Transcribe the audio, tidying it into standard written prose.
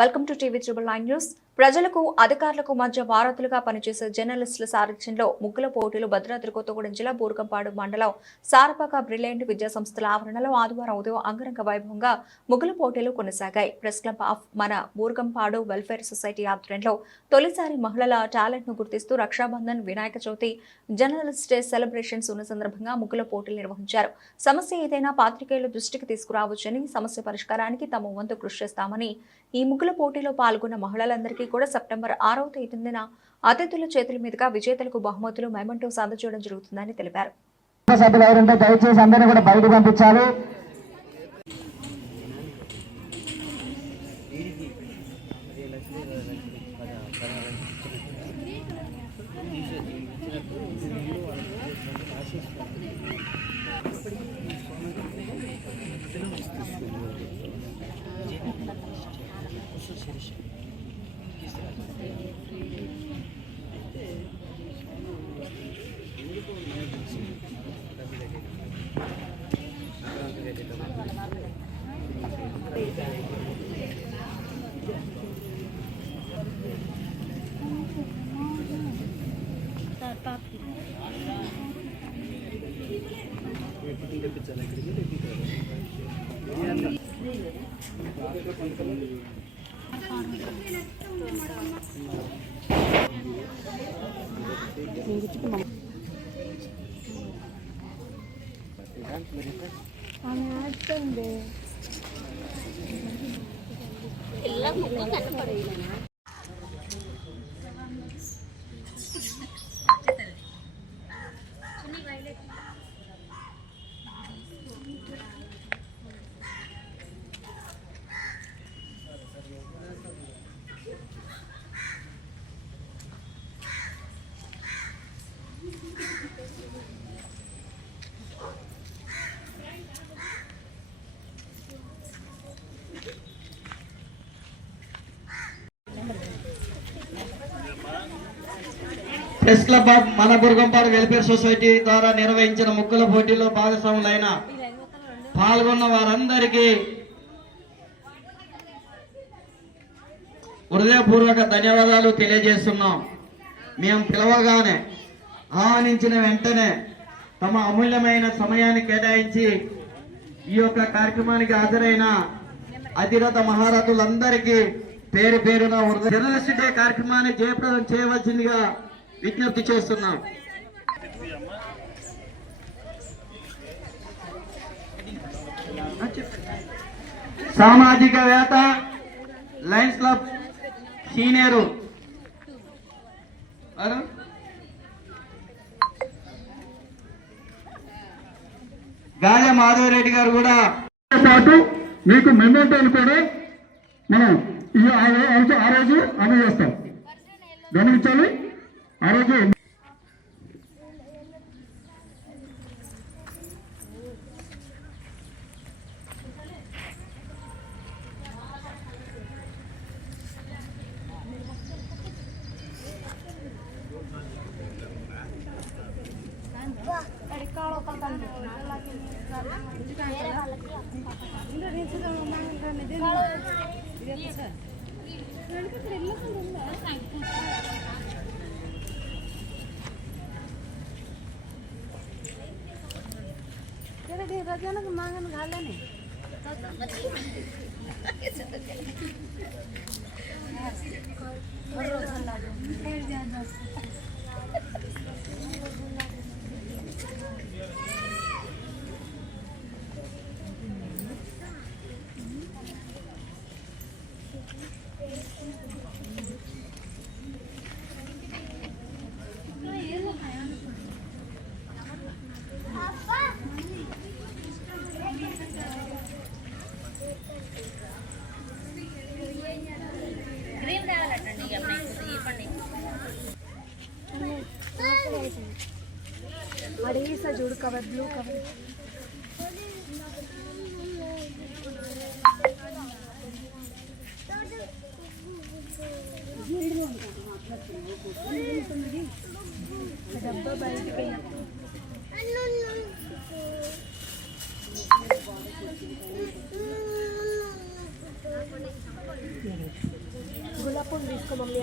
Welcome to TV triple 9 news. ప్రజలకు అధికారులకు మధ్య వారధులుగా పనిచేసే జర్నలిస్టుల సారథ్యంలో ముగ్గుల పోటీలు భద్రాద్రి కొత్తగూడెం జిల్లా బూర్గంపాడు మండలం సారపాక బ్రిలియంట్ విద్యా సంస్థల ఆవరణలో ఆదివారం ఉదయం అంగరంగ వైభవంగా ముగ్గుల పోటీలు కొనసాగాయి. ప్రెస్ క్లబ్ ఆఫ్ మన బూర్గంపాడు వెల్ఫేర్ సొసైటీ ఆధ్వర్యంలో తొలిసారి మహిళల టాలెంట్ ను గుర్తిస్తూ Rakshabandhan, Vinayaka Chavithi, journalist day celebrations ఉన్న సందర్భంగా ముగ్గుల పోటీలు నిర్వహించారు. సమస్య ఏదైనా పాత్రికేయుల దృష్టికి తీసుకురావచ్చని, సమస్య పరిష్కారానికి తమ వంతు కృషి చేస్తామని, ఈ ముగ్గుల పోటీలో పాల్గొన్న మహిళలందరికీ కూడా సెప్టెంబర్ 6వ తేదీన అతిథుల చేతుల మీదుగా విజేతలకు బహుమతులు, మెమెంటోస్ అందజేయడం జరుగుతుందని తెలిపారు. దయచేసి అందరినీ కూడా బయట పంపించాలి. ప్రెస్ క్లబ్ ఆఫ్ మన బూర్గంపాడు వెల్ఫేర్ సొసైటీ ద్వారా నిర్వహించిన ముగ్గుల పోటీలో భాగస్వాములైన పాల్గొన్న వారందరికీ హృదయపూర్వక ధన్యవాదాలు తెలియజేస్తున్నాం. మేము పిలవగానే ఆహ్వానించిన వెంటనే తమ అమూల్యమైన సమయాన్ని కేటాయించి ఈ యొక్క కార్యక్రమానికి హాజరైన అధిరథ మహారథులందరికీ పేరు పేరున జర్నలిస్ట్ డే కార్యక్రమాన్ని జయప్రదం చేయవలసిందిగా విజ్ఞప్తి చేస్తున్నాం. సామాజికవేత్త, Lions club senior Gaja Madhava Reddy గారు కూడా పాటు మీకు మెమోటోలు కూడా మనం ఆ రోజు అందజేస్తాం. గమనించాలి. ఆ రోజు रजन मांगन घाले नहीं अड़ीसा जुड़ कवर ब्लू कवर डब्बा बैठ गया గులాబ్ పూలు తీసుకో మమ్మీ.